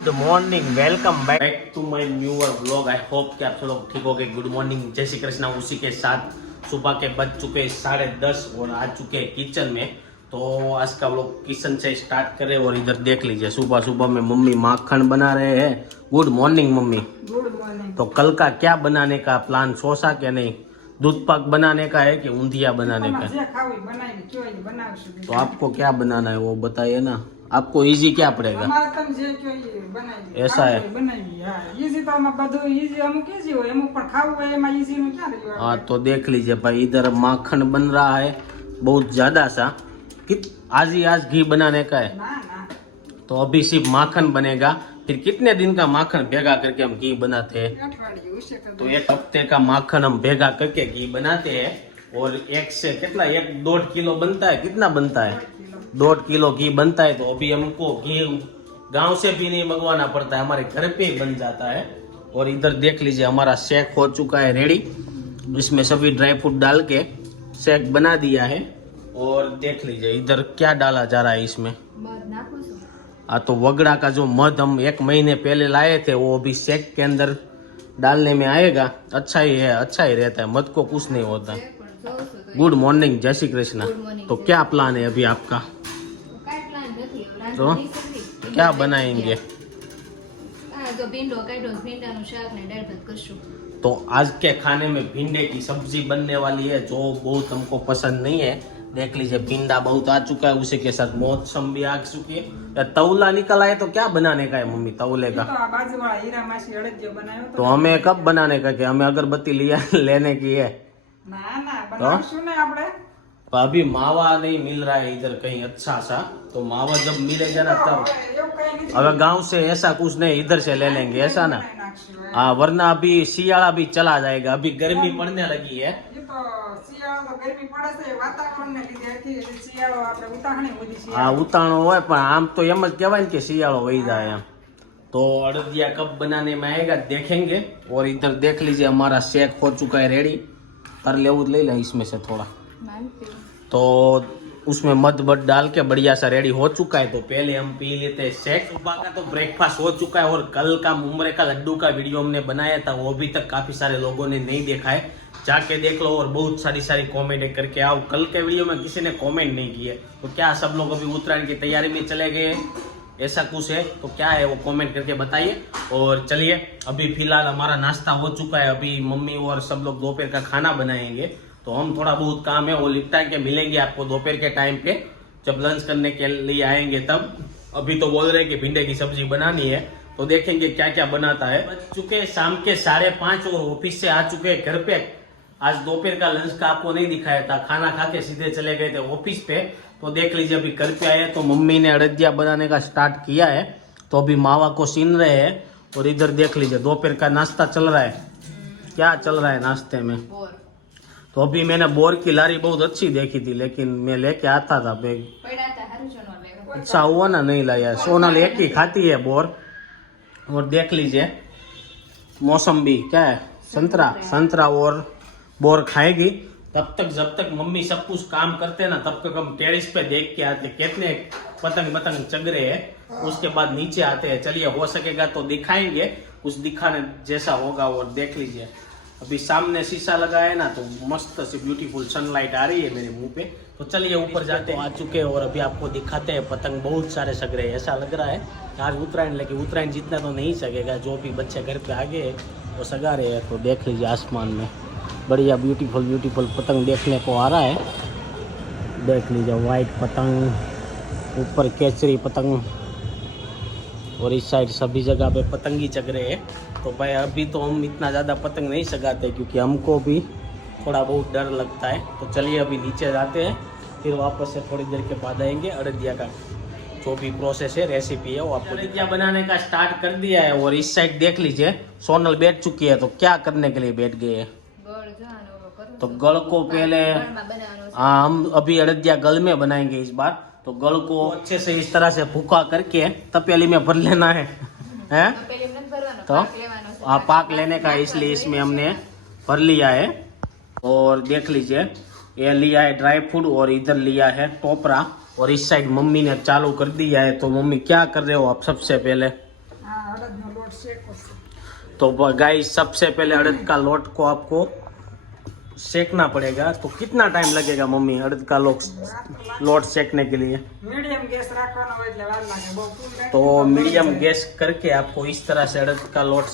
Good morning, welcome back to my newer vlog. I hope कि आप सब लोग ठीक हो गए। गुड मॉर्निंग, जय श्री कृष्णा। उसी के साथ सुबह के बज चुके 10:30 और आ चुके हैं किचन में। तो आज का व्लॉग किचन से स्टार्ट करें और इधर देख लीजिए सुबह सुबह में मम्मी माखन बना रहे हैं। Good morning mummy. Good morning. तो कल का क्या बनाने का प्लान सोचा क्या नहीं? दूध पाक बनाने का है कि ऊंधिया बनाने का है? तो आपको क्या बनाना है वो बताइए ना। आपको इजी क्या पड़ेगा? ऐसा है। हाँ तो देख लीजिए भाई, इधर माखन बन रहा है बहुत ज्यादा सा। आज घी बनाने का है तो अभी सिर्फ माखन बनेगा। फिर कितने दिन का माखन भेगा करके हम घी बनाते हैं? तो एक हफ्ते का माखन हम भेगा करके घी बनाते हैं। और एक से कितना 1-1.5 किलो बनता है। कितना बनता है? 1.5 किलो घी बनता है। तो अभी हमको घी गांव से भी नहीं मंगवाना पड़ता है, हमारे घर पे ही बन जाता है। और इधर देख लीजिए हमारा शेक हो चुका है रेडी। इसमें सभी ड्राई फ्रूट डाल के शेक बना दिया है। और देख लीजिए इधर क्या डाला जा रहा है इसमें। तो वगड़ा का जो मध हम 1 महीने पहले लाए थे वो अभी शेक के अंदर डालने में आएगा। अच्छा ही है, अच्छा ही रहता है, मध को कुछ नहीं होता। गुड मॉर्निंग, जय श्री कृष्णा। तो क्या प्लान है अभी आपका? तो क्या बनाएंगे? तो आज के खाने में भिंडे की सब्जी बनने वाली है जो बहुत हमको पसंद नहीं है। देख लीजिए भिंडा बहुत आ चुका है, उसी के साथ मौसम भी आ चुकी है। तौला निकल आए तो क्या बनाने का है मम्मी तौले का? तो हमें कब बनाने का? क्या हमें अगरबत्ती लिया लेने की है? तो अभी मावा नहीं मिल रहा है इधर कहीं अच्छा सा। तो मावा जब मिलेगा ना तब। अगर गांव से ऐसा कुछ नहीं, इधर से ले लेंगे ऐसा ना। हाँ, वरना अभी सियाड़ा भी चला जाएगा। अभी गर्मी पड़ने लगी है। हाँ उताणो હોય પણ આમ તો એમ જ કહેવાય ને કે શિયાળો વહી જાય એમ। तो अड़दिया कब बनाने में आएगा देखेंगे। और इधर देख लीजिए हमारा शेक हो चुका है रेडी। कर ले ले ले इसमें से थोड़ा। तो उसमें मध बद डाल के बढ़िया सा रेडी हो चुका है। तो पहले हम पी लेते हैं शेक। सुबह का तो ब्रेकफास्ट हो चुका है। और कल का मुमरे का लड्डू का वीडियो हमने बनाया था, वो अभी तक काफी सारे लोगों ने नहीं देखा है, जाके देख लो। और बहुत सारी कमेंट करके आओ। कल के वीडियो में किसी ने कमेंट नहीं किए, तो क्या सब लोग अभी उत्तरायण की तैयारी में चले गए ऐसा कुछ है? तो क्या है वो कमेंट करके बताइए। और चलिए अभी फिलहाल हमारा नाश्ता हो चुका है। अभी मम्मी और सब लोग दोपहर का खाना बनाएंगे। तो हम थोड़ा बहुत काम है वो निपटा के मिलेंगे आपको दोपहर के टाइम पे, जब लंच करने के लिए आएंगे तब। अभी तो बोल रहे हैं कि भिंडे की सब्जी बनानी है, तो देखेंगे क्या क्या बनाता है। बज चुके शाम के 5:30 और ऑफिस से आ चुके घर पे। आज दोपहर का लंच का आपको नहीं दिखाया था, खाना खा के सीधे चले गए थे ऑफिस पे। तो देख लीजिए अभी घर पे आए तो मम्मी ने अड़दिया बनाने का स्टार्ट किया है। तो अभी मावा को सीन रहे हैं। और इधर देख लीजिए दोपहर का नाश्ता चल रहा है। क्या चल रहा है नाश्ते में? तो अभी मैंने बोर की लारी बहुत अच्छी देखी थी, लेकिन मैं लेके आता था बैग। अच्छा हुआ ना नहीं लाया। सोनल एक ही खाती है बोर। और देख लीजिए मौसम्बी क्या है, संतरा और बोर खाएगी। तब तक जब तक मम्मी सब कुछ काम करते हैं ना, तब तक हम टेरिस पे देख के आते कितने पतंग चग रहे हैं। उसके बाद नीचे आते हैं। चलिए हो सकेगा तो दिखाएंगे, कुछ दिखाने जैसा होगा। और देख लीजिए अभी सामने शीशा लगा है ना, तो मस्त सी ब्यूटीफुल सनलाइट आ रही है मेरे मुंह पे। तो चलिए ऊपर जाते आ चुके हैं और अभी आपको दिखाते हैं पतंग बहुत सारे सग रहे हैं। ऐसा लग रहा है आज उत्तरायण, लेकिन उत्तरायण जितना तो नहीं सकेगा। जो भी बच्चे घर पे आगे है वो सगा रहे हैं। तो देख लीजिए आसमान में बढ़िया ब्यूटीफुल पतंग देखने को आ रहा है। देख लीजिए वाइट पतंग, ऊपर केसरी पतंग, और इस साइड सभी जगह पे पतंग ही चग रहे हैं। तो भाई अभी तो हम इतना ज़्यादा पतंग नहीं सगाते क्योंकि हमको भी थोड़ा बहुत डर लगता है। तो चलिए अभी नीचे जाते हैं, फिर वापस से थोड़ी देर के बाद आएंगे। अड़दिया का जो भी प्रोसेस है, रेसिपी है, वो आपको अड़दिया बनाने का स्टार्ट कर दिया है। और इस साइड देख लीजिए सोनल बैठ चुकी है। तो क्या करने के लिए बैठ गए हैं? तो गल को पहले हम अभी अड़दिया गल में बनाएंगे इस बार। तो गल को अच्छे से इस तरह से भूखा करके तपेली में भर लेना है, हैं? तो पाक लेने का, इसलिए इसमें हमने भर लिया है। और देख लीजिए ये लिया है ड्राई फ्रूट और इधर लिया है टोपरा। और इस साइड मम्मी ने चालू कर दिया है। तो मम्मी क्या कर रहे हो आप? सबसे पहले અડદનો લોટ શેકો છે. तो गाइस सबसे पहले अड़द का लोट को आपको सेकना पड़ेगा. तो कितना टाइम लगेगा मम्मी अड़द का लोट सेकने के लिए? મીડિયમ ગેસ રાખવાનો હોય એટલે વાર લાગે. બહુ ફૂલ રાખી तो मीडियम गैस करके आपको इस तरह से अड़द का लोट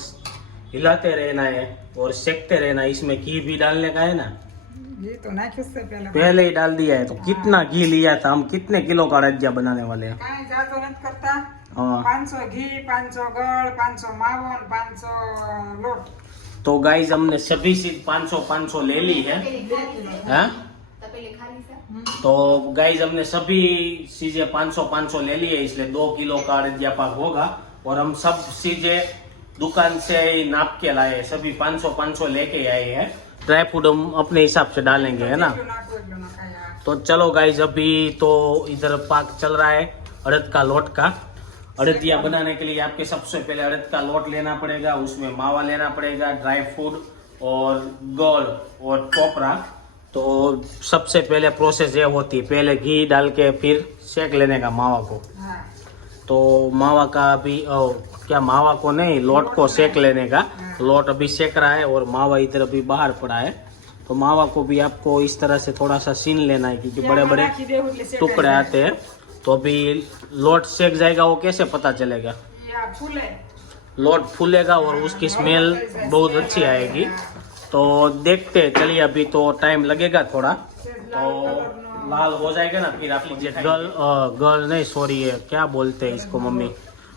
हिलाते रहना है और सेकते रहना. इसमें घी भी डालने का है ना? ઘી તો નાખ્યું છે પહેલા. पहले ही डाल दिया है. तो कितना घी लिया था? हम कितने किलो का अड़दिया बनाने वाले हैं? કાંઈ જાજો નથી કરતા. हाँ. 500 ઘી, 500 ગળ, 500 માવો અને 500 લોટ. तो गाइस हमने सभी चीज 500 ले ली है. हाँ? तो गाइस हमने सभी चीजें 500 ले ली है, इसलिए 2 किलो का अड़दिया पाक होगा. और हम सब चीजें दुकान से ही नाप के लाए, सभी 500 लेके आए हैं. ड्राई फ्रूट हम अपने हिसाब से डालेंगे, है ना? એટલું નાખો એટલું નખાય. तो चलो गाइस अभी तो इधर पाक चल रहा है अड़द का लोट का. अड़दिया बनाने के लिए आपके सबसे पहले अड़द का लोट लेना पड़ेगा, उसमें मावा लेना पड़ेगा, ड्राई फ्रूट और गोल और टोपरा. तो सबसे पहले प्रोसेस ये होती है, पहले घी डाल के फिर सेक लेने का मावा को. હા. तो मावा का अभी क्या मावा को नहीं, लोट को सेक लेने का. लोट अभी सेक रहा है और मावा इधर अभी बाहर पड़ा है. तो मावा को भी आपको इस तरह से थोड़ा सा सीन लेना है, क्योंकि बड़े बड़े નાખી દેવું એટલે શેકાઈ टुकड़े જાય. आते हैं. तो अभी लोट सेक जाएगा, वो कैसे पता चलेगा? ઈ આ ફૂલે. लोट फूलेगा और उसकी स्मेल बहुत अच्छी आएगी. तो देखते हैं, चलिए अभी तो टाइम लगेगा थोड़ा. तो लाल हो जाएगा ना फिर आप लीजिए. गल नहीं, सॉरी, क्या बोलते हैं इसको मम्मी,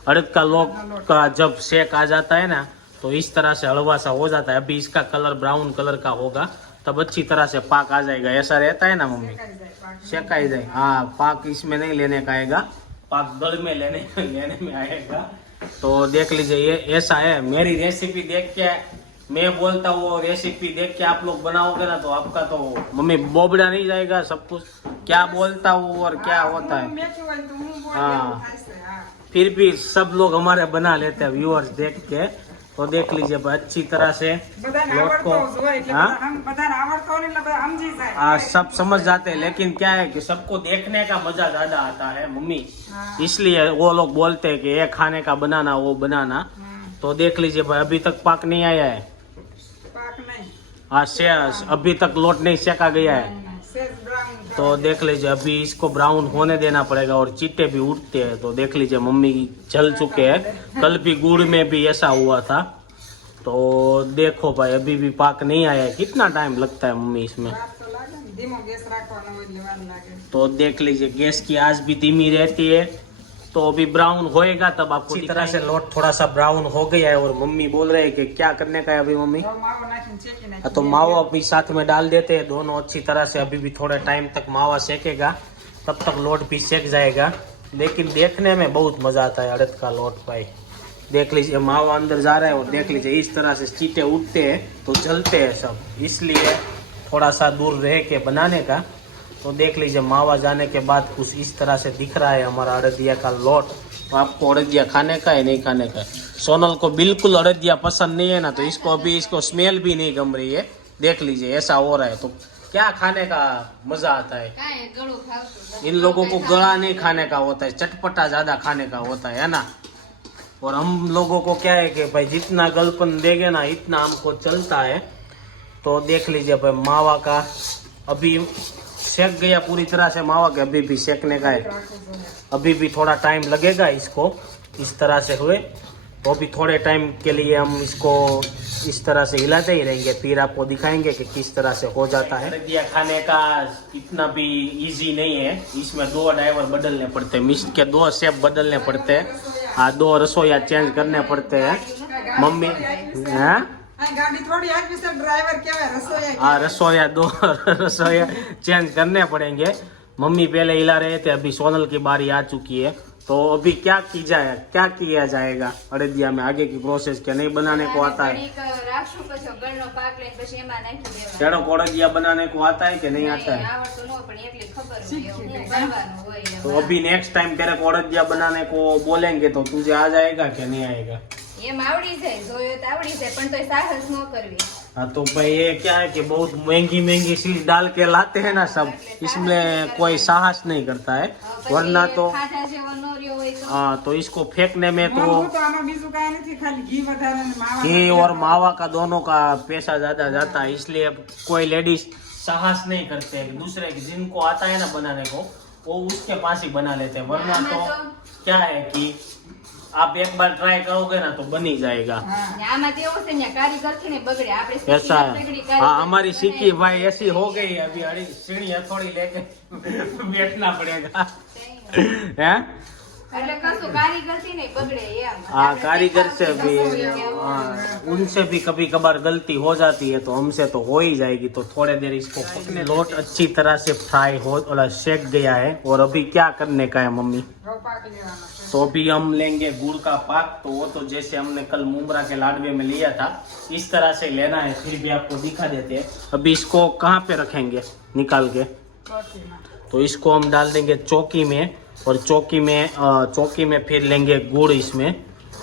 अड़द का लोट का जब सेक आ जाता है ना तो इस तरह से हलवा सा हो जाता है. अभी इसका कलर ब्राउन कलर का होगा तब अच्छी तरह से पाक आ जाएगा. ऐसा रहता है ना मम्मी? શેકાઈ જાય પાક. सेकाई जाए. हाँ, पाक इसमें नहीं लेने का आएगा, पाक गल में लेने में आएगा. तो देख लीजिए ये ऐसा है. मेरी रेसिपी देख के मैं बोलता हूँ, वो रेसिपी देख के आप लोग बनाओगे ना तो आपका तो मम्मी बोबड़ा नहीं जाएगा सब कुछ. क्या बोलता हूँ और क्या होता હું है. મેચું હોય તો હું બોલ હા. એવું થાય છે. હા. फिर भी सब लोग हमारे बना लेते हैं व्यूअर्स देख के. तो देख लीजिए भाई अच्छी तरह से બધાને लोट આવડતો को. જ હોય એટલે हाँ, બધાને આવડતો હોય ને એટલે બધા સમજી જાય. सब समझ जाते हैं, लेकिन क्या है कि सबको देखने का मजा ज्यादा आता है मम्मी. हाँ. इसलिए वो लोग बोलते हैं कि ये खाने का बनाना, वो बनाना. तो देख लीजिए भाई अभी तक पाक नहीं आया है. પાક નહીં. हाँ से अभी तक लोट नहीं सेका गया है. સેજ બ્રાઉન. तो देख लीजिए अभी इसको ब्राउन होने देना पड़ेगा. और चीटे भी उठते हैं. तो देख लीजिए मम्मी जल चुके हैं. कल भी गुड़ में भी ऐसा हुआ था. तो देखो भाई अभी भी पाक नहीं आया है. कितना टाइम लगता है मम्मी इसमें? વાર તો લાગે ને. ધીમો ગેસ રાખવાનો હોય એટલે વાર લાગે. तो देख लीजिए गैस की आंच भी धीमी रहती है. तो अभी ब्राउन होएगा तब आपको अच्छी तरह से लोट थोड़ा सा ब्राउन हो गया है. और मम्मी बोल रहे हैं कि क्या करने का है अभी मम्मी? હવે માવો નાખીને શેકી हाँ, નાખીએ. तो मावा अभी साथ में डाल देते हैं दोनों अच्छी तरह से. अभी भी थोड़े टाइम तक मावा सेकेगा, तब तक लोट भी सेक जाएगा. लेकिन देखने में बहुत मजा आता है अड़द का लोट भाई. देख लीजिए मावा अंदर जा रहा है और देख लीजिए इस तरह से चीटे उठते हैं तो जलते हैं सब. इसलिए थोड़ा सा दूर रह के बनाने का. तो देख लीजिए मावा जाने के बाद कुछ इस तरह से दिख रहा है हमारा अड़दिया का लोट. तो आपको अड़दिया खाने का है नहीं खाने का? सोनल को बिल्कुल अड़दिया पसंद नहीं है ना, तो इसको अभी इसको स्मेल भी नहीं गम रही है. देख लीजिए ऐसा हो रहा है. तो क्या खाने का मजा आता है? इन लोगों को गला नहीं खाने का होता है, चटपटा ज्यादा खाने का होता है ना. और हम लोगों को क्या है कि भाई जितना गलपन देंगे ना इतना हमको चलता है. तो देख लीजिए भाई मावा का अभी सेक गया पूरी तरह से मावा के अभी भी सेकने का है. अभी भी थोड़ा टाइम लगेगा इसको इस तरह से हुए. तो अभी थोड़े टाइम के लिए हम इसको इस तरह से हिलाते ही रहेंगे, फिर आपको दिखाएंगे कि किस तरह से हो जाता है. अड़दिया खाने का इतना भी इजी नहीं है. इसमें 2 ड्राइवर बदलने पड़ते हैं, मिस्ट के 2 शेफ बदलने पड़ते हैं. हाँ, 2 रसोईया चेंज करने पड़ते हैं मम्मी. हाँ, આ ગાડી થોડી આગવી છે. ડ્રાઈવર કહેવાય, રસોઈયા हाँ, रसोईया 2 रसोईया चेंज करने पड़ेंगे. मम्मी पहले हिला रहे थे, अभी सोनल की बारी आ चुकी है. तो अभी क्या किया जाएगा अड़दिया में आगे की प्रोसेस? क्या नहीं बनाने को आता है? चलो अड़दिया बनाने को आता है कि नहीं आता है? तो अभी नेक्स्ट टाइम तेरे को अड़दिया बनाने को बोलेंगे तो तुझे आ जाएगा कि नहीं आएगा? એમ આવડી જાય, જોયો તો આવડી જાય, પણ તોય સાહસ ન કરવી. हाँ तो भाई ये क्या है कि बहुत महंगी महंगी चीज डाल के लाते हैं ना सब, इसमें कोई साहस नहीं करता है, वरना तो ખાટા જેવો ન રહ્યો હોય તો हाँ तो इसको फेंकने में तो મોંઘું તો આમાં બીજું કાંઈ નથી, ખાલી ઘી વધારે અને માવા घी और मावा का दोनों का पैसा ज्यादा जाता है, इसलिए कोई लेडीज साहस नहीं करते हैं दूसरे के, जिनको आता है ना बनाने को वो उसके पास ही बना लेते हैं, वरना तो क्या है कि आप एक बार ट्राई करोगे ना तो बन ही जाएगा। હા. ને આમાં તો એવું છે ને કારીગર થી ને બગડે, આપણે શીખી ऐसा બગડી, है કારીગર हाँ, हमारी सिक्की भाई ऐसी हो गई है, अभी अड़ी सीढ़ी हथौड़ी लेके बैठना पड़ेगा हैं। એટલે કશું કારીગર થી નહીં બગડે એમ. हाँ कारीगर से भी हाँ, उनसे भी कभी कभार गलती हो जाती है, तो हमसे तो हो ही जाएगी। तो थोड़े देर इसको पकने, लोट अच्छी तरह से फ्राई हो सेक गया है, और अभी क्या करने का है मम्मी? ઘઉં પાક લેવાનો છે. तो अभी हम लेंगे गुड़ का पाक, तो वो तो जैसे हमने कल मुमरा के लाडवे में लिया था इस तरह से लेना है, फिर भी आपको दिखा देते हैं। अभी इसको कहाँ पे रखेंगे निकाल के? ચોથીમાં. तो इसको हम डाल देंगे चौकी में, और चौकी में फिर लेंगे गुड़, इसमें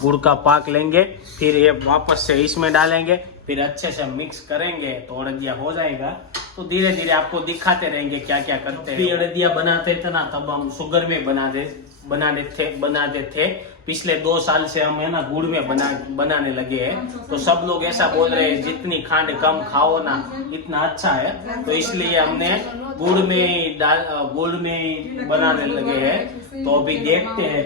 गुड़ का पाक लेंगे, फिर ये वापस से इसमें डालेंगे, फिर अच्छे से मिक्स करेंगे तो अड़दिया हो जाएगा। तो धीरे धीरे आपको दिखाते रहेंगे क्या क्या करते हैं। अड़दिया बनाते थे ना तब हम शुगर में बनाते थे। पिछले 2 साल से हम है ना गुड़ में बनाने लगे हैं, तो सब लोग ऐसा बोल रहे हैं जितनी खांड कम खाओ ना इतना अच्छा है, तो इसलिए हमने गुड़ में ही बनाने लगे हैं। तो अभी देखते हैं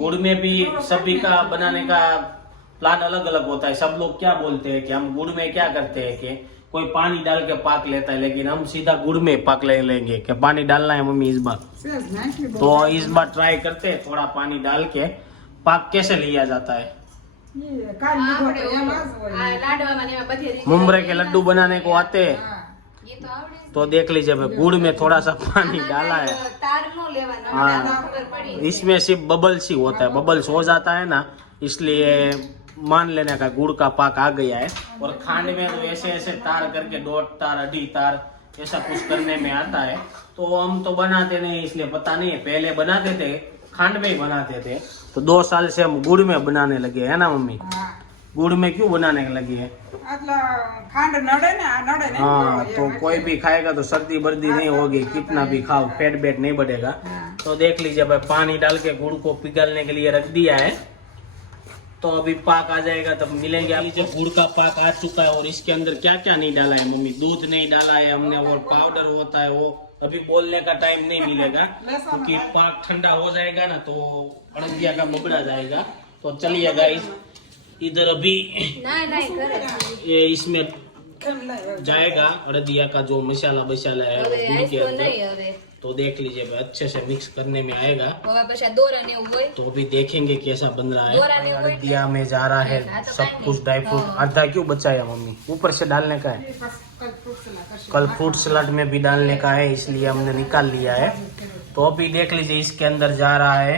गुड़ में भी सभी का बनाने का प्लान अलग अलग होता है। सब लोग क्या बोलते हैं कि हम गुड़ में क्या करते हैं कि कोई पानी डाल के पाक लेता है, लेकिन हम सीधा गुड़ में पाक ले लेंगे कि पानी डालना है मम्मी इस बार। સેજ નાખી બહુ. तो इस बार ट्राई करते हैं, थोड़ा पानी डाल के पाक कैसे लिया जाता है। ઈ કાલ લીધો આપણે તો એમ જ આ હોય. લાડવામાં ને એમાં બધી રીતે मुमरे के लड्डू बनाने को आते हैं, હા. એ તો આવડે જ. तो देख लीजिए भाई, गुड़ में थोड़ा सा पानी આમાં डाला કાંઈ है, તાર નો લેવાનો, हाँ। આમાં ખબર પડી. इसमें सिर्फ बबल्स ही होता है, बबल्स हो जाता है ना, इसलिए मान लेने का गुड़ का पाक आ गया है। और खांड में तो ऐसे ऐसे तार करके 1.5 तार 2.5 तार ऐसा कुछ करने में आता है, तो हम तो बनाते नहीं इसलिए पता नहीं है। पहले बनाते थे खांड में ही बनाते थे, तो 2 साल से हम गुड़ में बनाने लगे है ना मम्मी। હા. गुड़ में क्यों बनाने लगी है? આટલા ખાંડ નડે ને આ નડે ને हाँ તો तो कोई भी खाएगा तो सर्दी बर्दी नहीं होगी, कितना भी खाओ पेट बेट नहीं बढ़ेगा। तो देख लीजिए भाई, पानी डाल के गुड़ को पिघलने के लिए रख दिया है, तो अभी पाक आ जाएगा तब मिलेंगे। अभी जब गुड़ का पाक आ चुका है, और इसके अंदर क्या क्या नहीं डाला है मम्मी? दूध नहीं डाला है हमने, और पाउडर होता है वो अभी बोलने का टाइम नहीं मिलेगा, क्योंकि पाक ठंडा हो जाएगा ना तो अड़दिया का बगड़ा जाएगा। तो चलिए गाइस, इधर अभी ના ના એ કરે. ये इसमें जाएगा अड़दिया का जो मसाला बसाला है હવે वो गुड़ के આઈસ તો अंदर। નહીં હવે. तो देख लीजिए भाई, अच्छे से मिक्स करने में आएगा, હવે પછી આ દોરા ને એવું હોય. तो अभी देखेंगे कैसा बन रहा दोरा है। नहीं हुआ है। अड़दिया में जा रहा है हाँ, तो सब काई कुछ नहीं। Dry fruit. हाँ। आधा क्यों बचाया मम्मी? ऊपर से डालने का है, कल फ्रूट सलाद में भी डालने का है, इसलिए हमने निकाल लिया है। तो अभी देख लीजिए, इसके अंदर जा रहा है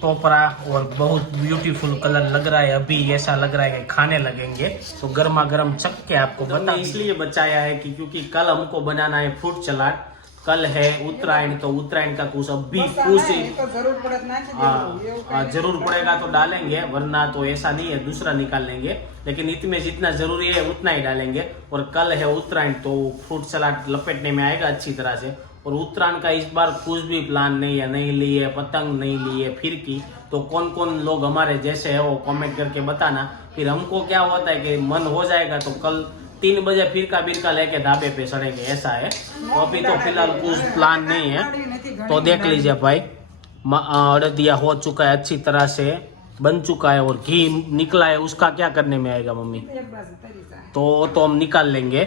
टोपरा, और बहुत ब्यूटीफुल कलर लग रहा है। अभी ऐसा लग रहा है कि खाने लगेंगे, तो गर्मा गर्म चख के आपको बता इसलिए बचाया है कि क्योंकि कल हमको बनाना है फ्रूट सलाद। कल है उत्तरायण, तो उत्तरायण का कुछ अभी कुछ તો જરૂર પડે તો નાખી દેવું એવું हाँ, जरूर पड़ेगा तो डालेंगे, वरना तो ऐसा नहीं है, दूसरा निकाल लेंगे। लेकिन इसमें जितना जरूरी है उतना ही डालेंगे। और कल है उत्तरायण, तो फ्रूट सलाद लपेटने में आएगा अच्छी तरह से। और उत्तरायण का इस बार कुछ भी प्लान नहीं है, नहीं लिए पतंग, नहीं लिए फिरकी। तो कौन कौन लोग हमारे जैसे है वो कमेंट करके बताना। फिर हमको क्या होता है कि मन हो जाएगा तो कल 3 बजे फिरका बिरका लेके ढाबे पे चढ़ेंगे, ऐसा है। तो अभी तो फिलहाल कुछ प्लान नहीं है। तो देख लीजिए भाई, अड़दिया हो चुका है, अच्छी तरह से बन चुका है, और घी निकला है, उसका क्या करने में आएगा मम्मी? એક બાજુ તરી જાય. तो हम निकाल लेंगे।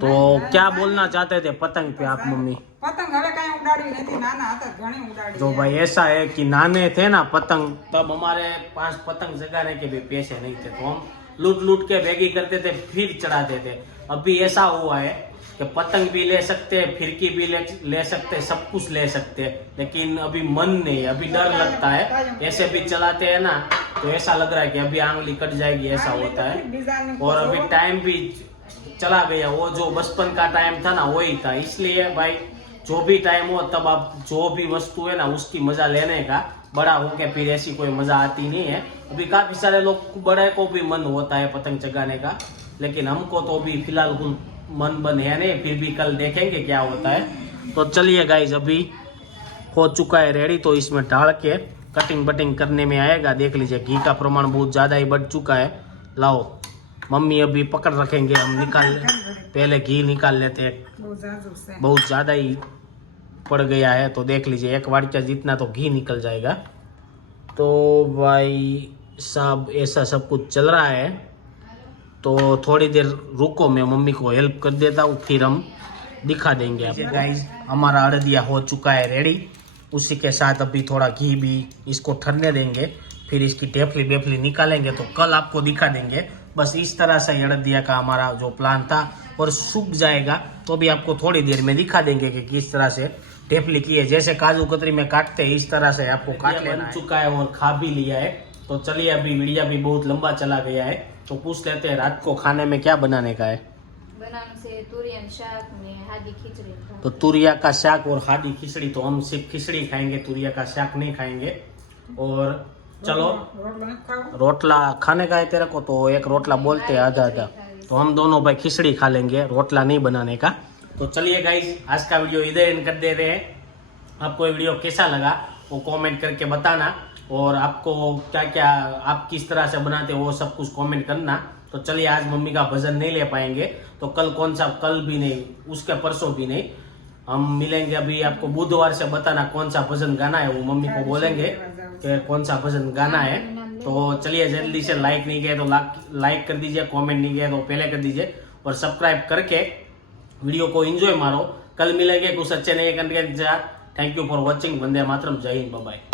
तो क्या बोलना चाहते थे पतंग पे आप मम्मी? પતંગ હવે કાંઈ ઉડાડી નથી, નાના હતા ઘણી ઉડાડી. तो भाई ऐसा है कि नाने थे ना पतंग, तब हमारे पास पतंग जगाने के भी पैसे नहीं थे, तो हम लूट लूट के भेगी करते थे, फिर चढ़ाते थे। अभी ऐसा हुआ है कि पतंग भी ले सकते हैं, फिरकी भी ले सकते हैं, सब कुछ ले सकते हैं, लेकिन अभी मन नहीं, अभी डर लगता है। ऐसे भी चलाते हैं ना तो ऐसा लग रहा है कि अभी आंगली कट जाएगी, ऐसा होता है। બીજાને और अभी टाइम भी चला गया, वो जो बचपन का टाइम था ना वही था। इसलिए भाई जो भी टाइम हो तब आप जो भी वस्तु है ना उसकी मजा लेने का, बड़ा हो के फिर ऐसी कोई मजा आती नहीं है। अभी काफी सारे लोग बड़े को भी मन होता है पतंग चगाने का, लेकिन हमको तो अभी फिलहाल मन बन है नहीं, फिर भी कल देखेंगे क्या होता है। तो चलिए गाइज, अभी हो चुका है रेडी, तो इसमें डाल के कटिंग बटिंग करने में आएगा। देख लीजिए घी का प्रमाण बहुत ज़्यादा ही बढ़ चुका है। लाओ मम्मी अभी पकड़ रखेंगे, हम निकाल पहले घी निकाल लेते हैं, बहुत ज़्यादा ही पड़ गया है। तो देख लीजिए 1 वाटका जितना तो घी निकल जाएगा। तो भाई साहब ऐसा सब कुछ चल रहा है, तो थोड़ी देर रुको, मैं मम्मी को हेल्प कर देता हूँ, फिर हम दिखा देंगे। गाइस हमारा अड़दिया हो चुका है रेडी, उसी के साथ अभी थोड़ा घी भी इसको ठरने देंगे, फिर इसकी ढेफली बेफली निकालेंगे, तो कल आपको दिखा देंगे। बस इस तरह से अड़दिया का हमारा जो प्लान था, और सूख जाएगा तो भी आपको थोड़ी देर में दिखा देंगे कि किस तरह से ढेफली की है। जैसे काजू कतरी में काटते हैं इस तरह से आपको काट लेना है। चुका है और खा भी लिया है। तो चलिए अभी वीडियो भी बहुत लंबा चला गया है, तो पूछ लेते हैं रात को खाने में क्या बनाने का है। बनाने से तुरिया शाक ने हादी खिचड़ी। तो तुरिया का शाक और हादी खिचड़ी, तो हम सिर्फ खिचड़ी खाएंगे, तुरिया का शाक नहीं खाएंगे। और चलो रोटला खाने का है तेरे को, तो एक रोटला बोलते हैं आधा आधा, तो हम दोनों भाई खिचड़ी खा लेंगे, रोटला नहीं बनाने का। तो चलिए गाइस आज का वीडियो इधर एंड कर दे रहे हैं। आपको ये वीडियो कैसा लगा वो कमेंट करके बताना, और आपको क्या क्या आप किस तरह से बनाते हो वो सब कुछ कमेंट करना। तो चलिए आज मम्मी का भजन नहीं ले पाएंगे, तो कल कौन सा, कल भी नहीं, उसके परसों भी नहीं, हम मिलेंगे। अभी आपको बुधवार से बताना कौन सा भजन गाना है, वो मम्मी को बोलेंगे कि कौन सा भजन गाना है। तो चलिए जल्दी से लाइक नहीं किया तो लाइक कर दीजिए, कमेंट नहीं किया तो पहले कर दीजिए, और सब्सक्राइब करके वीडियो को एंजॉय मारो। कल मिलेंगे कुछ अच्छे नए कंटेंट के साथ। Thank you for watching. वंदे मातरम। जय हिंद। Bye bye.